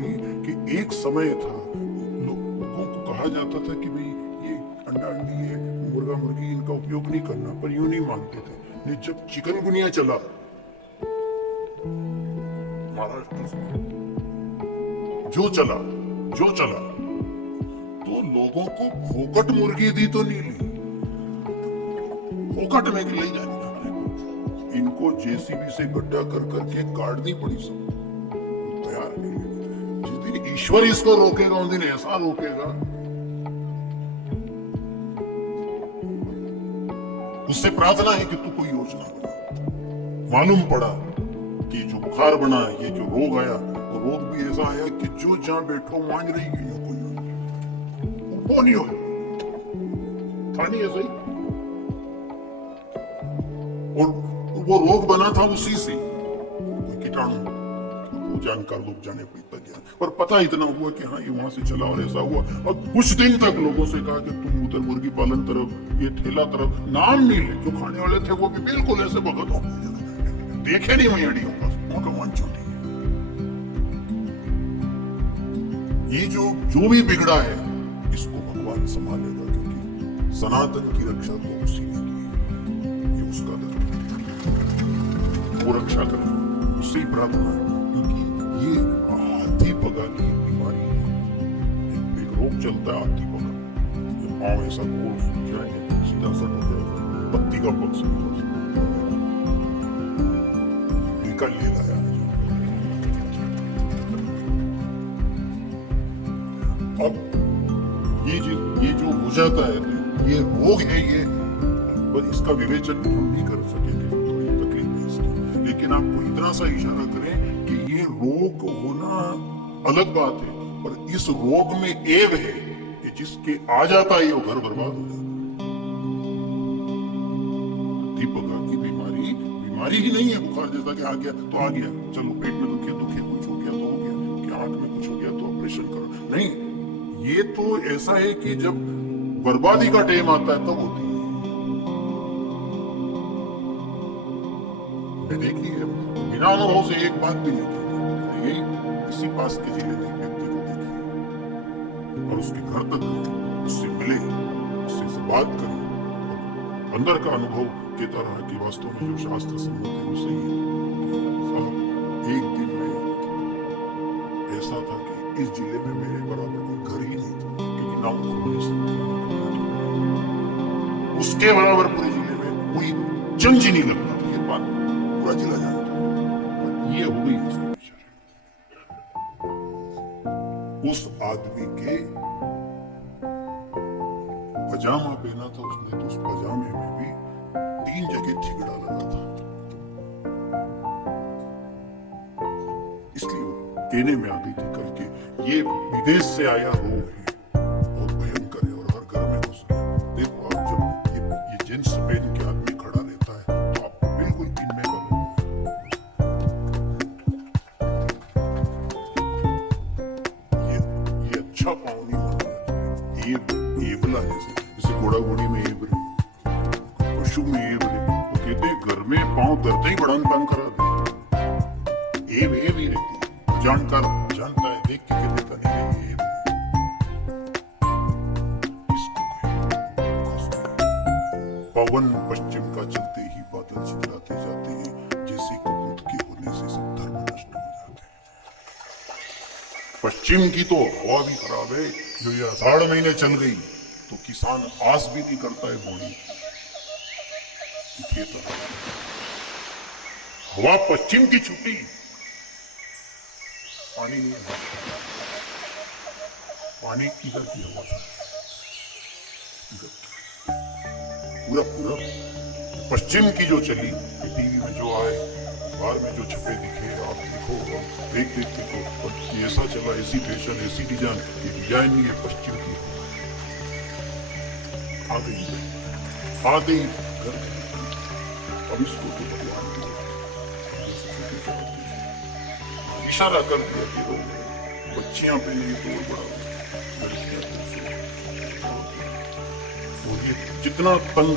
होगी कि एक समय था लोगों को कहा जाता था कि भाई ये अंडा अंडी है, मुर्गा मुर्गी, इनका उपयोग नहीं करना, पर यूं नहीं मानते थे। नहीं, जब चिकनगुनिया चला महाराष्ट्र से, जो चला तो लोगों को फोकट मुर्गी दी तो नहीं ली, फोकट में ले जाने इनको जेसीबी से गड्ढा कर करके काटनी पड़ी, सब तैयार नहीं है। जिस दिन ईश्वर इसको रोकेगा उस दिन ऐसा रोकेगा, उससे प्रार्थना है कि तू कोई योजना बना। मालूम पड़ा कि जो बुखार बना, ये जो रोग आया, वो रोग भी ऐसा आया कि जो जहां बैठो मांझ रही गई, वो नहीं हो था, नहीं ऐसा ही। और वो रोग बना था उसी से, कोई कीटाणु, वो जानकार लोग जाने पड़ता गया, पर पता इतना हुआ कि हाँ ये वहां से चला और ऐसा हुआ। और कुछ दिन तक लोगों से कहा कि तुम उधर मुर्गी पालन तरफ, ये ठेला तरफ, नाम नहीं ले। जो खाने वाले थे वो भी बिल्कुल ऐसे भगत हो, देखे नहीं मयड़ियों का, उनका मन छोटी है। ये जो भी बिगड़ा है इसको भगवान संभालेगा, क्योंकि सनातन की रक्षा तो उसी ने की, ये उसका धर्म, वो रक्षा कर, उससे प्रार्थना है। क्योंकि ये हाथी पगा की बीमारी है, एक रोग चलता है हाथी पगा, ये पांव ऐसा गोल फूट जाएंगे, सीधा सट हो जाएगा, पत्ती का पग से निकल ले लाया। अब ये जो हो जाता है, तो ये रोग है, ये बस इसका विवेचन हम नहीं कर सकेंगे, थोड़ी तकलीफ है इसकी। लेकिन आपको इतना सा इशारा करें कि ये रोग होना अलग बात है, पर इस रोग में एव है कि जिसके आ जाता है वो घर बर्बाद हो जाता है। दीपक की बीमारी ही नहीं है बुखार जैसा कि आ गया तो आ गया, चलो पेट में दुखे कुछ हो गया तो हो गया, क्या आंख में कुछ हो गया तो ऑपरेशन करो, नहीं। ये तो ऐसा है कि जब बर्बादी का टाइम आता है तब होती है। मैं देखी है, बिना अनुभव से एक बात भी नहीं कहती, यही इसी पास के जिले में एक व्यक्ति को देखी और उसके घर तक गए, उससे मिले, उससे से बात करी, अंदर का अनुभव कहता रहा कि वास्तव में जो शास्त्र सम्मत है वो सही है। साहब, एक दिन में ऐसा था कि इस जिले में मेरे बराबर कोई घर ही नहीं था, क्योंकि नाम नहीं सकता, उसके बराबर पूरे जिले में कोई चंज ही नहीं लगता था। ये बात पूरा जिला जानता है, ये हो गई उसके बेचारे। उस आदमी के पजामा पहना था उसने, तो उस पजामे में भी 3 जगह ठिगड़ा लगा था। इसलिए वो कहने में आ गई थी कल के ये विदेश से आया रोग है और भयंकर है और हर घर में घुस गया। देखो आप जब ये जींस पहन के आदमी खड़ा रहता है तो आपको बिल्कुल इनमें ये अच्छा पाँव नहीं होता, ये एबला जैसे घोड़ा घोड़ी में एब रहे, पशु में एब रहे, वो कहते हैं घर में पाँव दरते ही बड़ान पान करा दे, एब ही रहती है, जानकार जानता है, देख के कह देता नहीं ये इसको पवन पश्चिम का चलते ही बादल छितराते जाते हैं, जैसे कपूत के होने से सब धर्म नष्ट हो जाते हैं। पश्चिम की तो हवा भी खराब है, जो ये आषाढ़ महीने चल गई तो किसान आस भी नहीं करता है बोनी की खेत। हवा पश्चिम की छुट्टी, पानी नहीं है, पानी इधर की हवा पूरा पश्चिम की जो चली, टीवी में जो आए, अखबार में जो छपे दिखे, आप देखो देखो, और ऐसा चला, ऐसी फैशन, ऐसी डिजाइन, ये डिजाइन नहीं है, पश्चिम की आ गई घर। अब इसको तो भगवान इशारा कर दिया कि लोग बच्चियां पहने तो बड़ा, लड़कियां तो ये जितना तंग